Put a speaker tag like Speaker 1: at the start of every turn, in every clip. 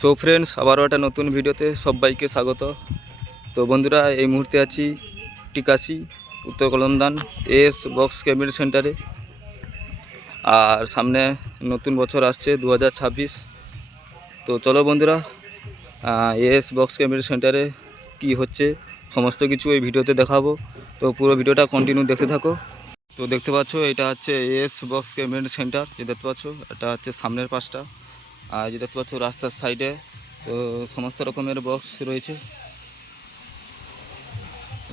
Speaker 1: So friends আবারও একটা নতুন ভিডিওতে সবাইকে স্বাগত। তো বন্ধুরা, এই মুহূর্তে আছি টিকাশি উত্তর কলন্দান এস বক্স ক্যামের সেন্টারে আর সামনে নতুন বছর আসছে দু হাজার ছাব্বিশ। তো চলো বন্ধুরা এস বক্স ক্যামের সেন্টারে কি হচ্ছে, সমস্ত কিছু এই ভিডিওতে দেখাবো। তো পুরো ভিডিওটা কন্টিনিউ দেখতে থাকো। তো দেখতে পাচ্ছ, এটা হচ্ছে এস বক্স ক্যামের সেন্টার যে দেখতে পাচ্ছ, এটা হচ্ছে সামনের পাশটা। আর যে দেখতে পাচ্ছ রাস্তার সাইডে তো সমস্ত রকমের বক্স রয়েছে।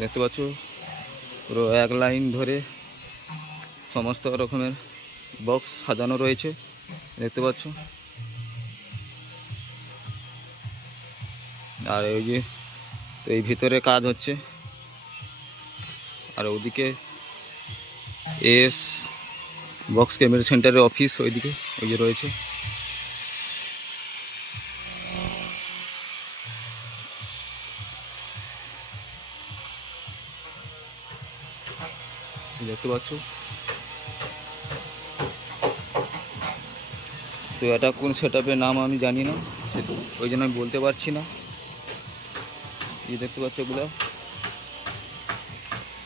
Speaker 1: দেখতে পাচ্ছ, পুরো এক লাইন ধরে সমস্ত রকমের বক্স সাজানো রয়েছে। দেখতে পাচ্ছ। আর ওই যে এই ভিতরে কাজ হচ্ছে। আর ওদিকে এস বক্স ক্যামেরা সেন্টারের অফিস ওইদিকে, ওই যে রয়েছে। দেখতে পাচ্ছ? তো এটা কোন সেট নাম আমি জানি না, ওই জন্য আমি বলতে পারছি না। এই দেখতে পাচ্ছ এগুলো?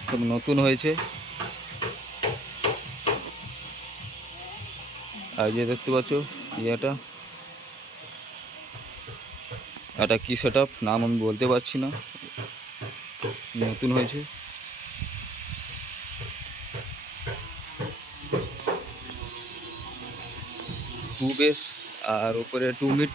Speaker 1: সব নতুন হয়েছে। আর যে দেখতে পাচ্ছ এটা এটা কি সেট নাম আমি বলতে পারছি না। নতুন হয়েছে। টু বেস আর উপরে টু মিট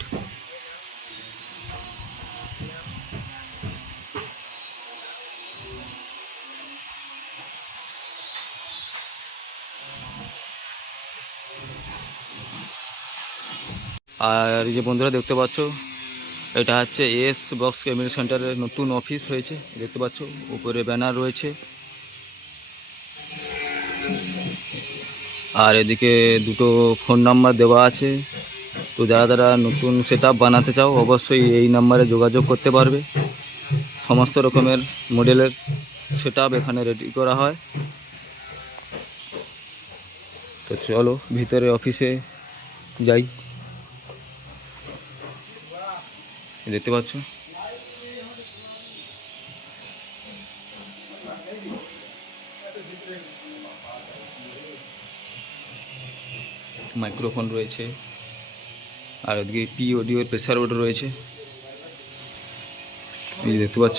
Speaker 1: আর এই যে বন্ধুরা দেখতে পাচ্ছ, এটা হচ্ছে এস বক্স ক্যামেরা সেন্টারের নতুন অফিস হয়েছে, দেখতে পাচ্ছ, উপরে ব্যানার রয়েছে। আর এদিকে দুটো ফোন নাম্বার দেওয়া আছে। তো যারা যারা নতুন সেট বানাতে চাও, অবশ্যই এই নাম্বারে যোগাযোগ করতে পারবে। সমস্ত রকমের মডেলের সেট এখানে রেডি করা হয়। তো চলো, ভিতরে অফিসে যাই। দেখতে পাচ্ছ? মাইক্রোফোন রয়েছে আর ওদিকে পি অডিওর প্রেসার বোর্ড রয়েছে। এই দেখতে পাচ্ছ?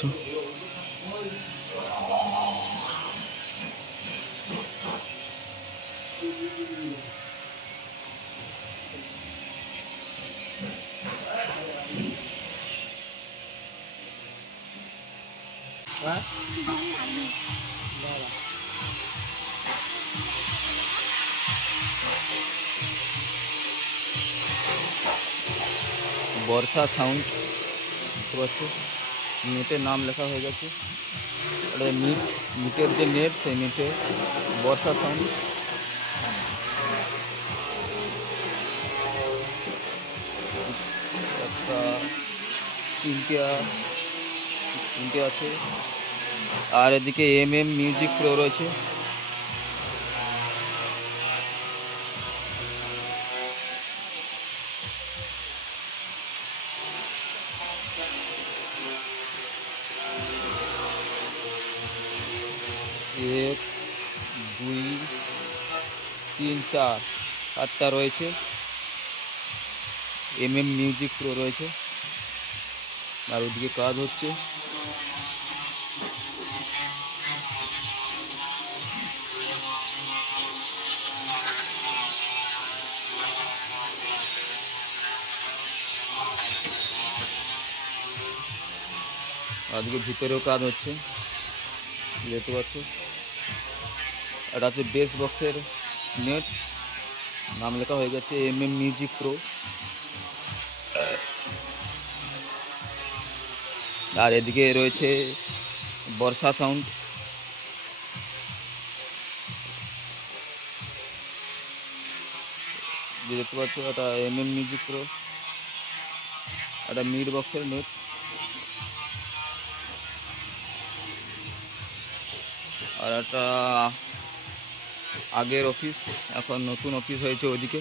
Speaker 1: বর্ষা সাউন্ড দেখতে পাচ্ছ? নেটের নাম লেখা হয়ে গেছে। নিট নিটের যে নেট সেই নেটে বর্ষা সাউন্ড একটা তিনটে তিনটে আছে। আর এদিকে এম এম মিউজিক প্রো রয়েছে। এক, দুই, তিন, চার চারটা রয়েছে। এম এম মিউজিক প্রো রয়েছে। আর ওদিকে কাজ হচ্ছে। আজকে ভিতরেও কাজ হচ্ছে। দেখতে পাচ্ছ? এটা হচ্ছে বেস বক্সের নেট নাম লেখা হয়ে গেছে এম এম মিউজিক প্রো আর এদিকে রয়েছে বর্ষা সাউন্ড দেখতে পাচ্ছ, এটা এম এম মিউজিক প্রো এটা মিড বক্সের নেট আর একটা আগের অফিস এখন নতুন অফিস হয়েছে ওদিকে।